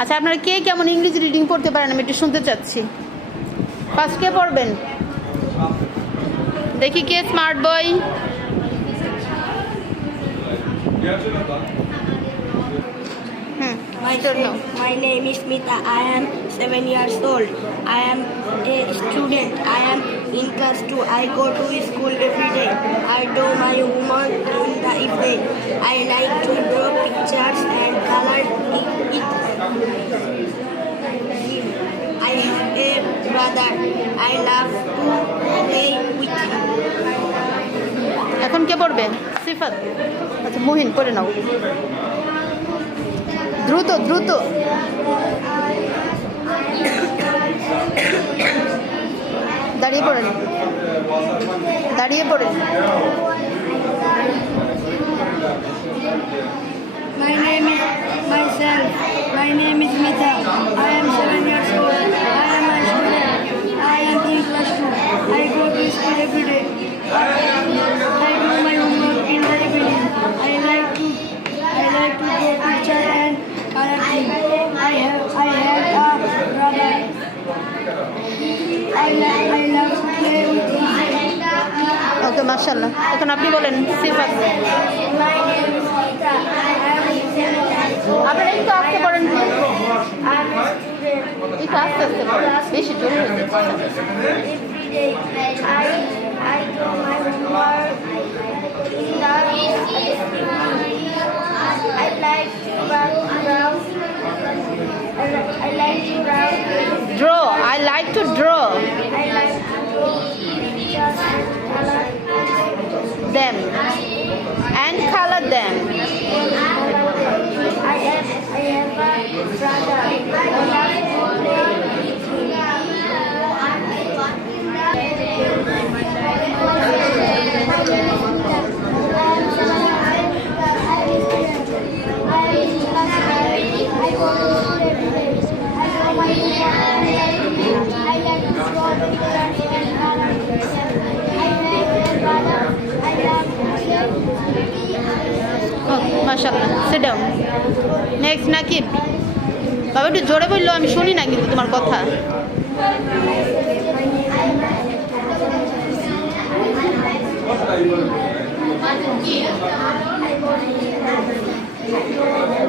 আচ্ছা, আপনারা কে কেমন ইংরেজি রিডিং পড়তে পারেন আমি একটু শুনতে চাচ্ছি। ফার্স্ট কে পড়বেন? দেখি কে smart boy. My name is Smita. I am 7 years old. I am a student. I am in class 2. I go to school every day. I do my homework in the evening. I like to draw pictures and color it. I have a brother. I love to play with him. এখন কে পড়বে? সিফাত। আচ্ছা মুহিন পড়ে নাও, দ্রুত দ্রুত। দাঁড়িয়ে পড়েন, দাঁড়িয়ে পড়েন। My name is myself. My name is Mita. I am 7 years old. I am a student. I am in class 2. I go to school every day. I do my homework in the evening. I like to draw picture and color things. I have a brother. I love to play with him. ওকে মাশাআল্লাহ। এখন আপনি বলেন সিফাত। My name is Mita. I am 7 years old. আপনারা একটু আস্তে পড়েন please. I am a student. একটু আস্তে আস্তে পড়েন, বেশি জোরে হয়ে যাচ্ছে। Every day I do my homework in the evening. I like to browse. I like to browse. Draw. I like to draw I like to draw pictures and color them and color them. I have a brother. I love to play with মাশাআল্লাহ। Sit down. Next Nakib. বাবা একটু জোরে বললো, আমি শুনি না কিন্তু তোমার কথা। him.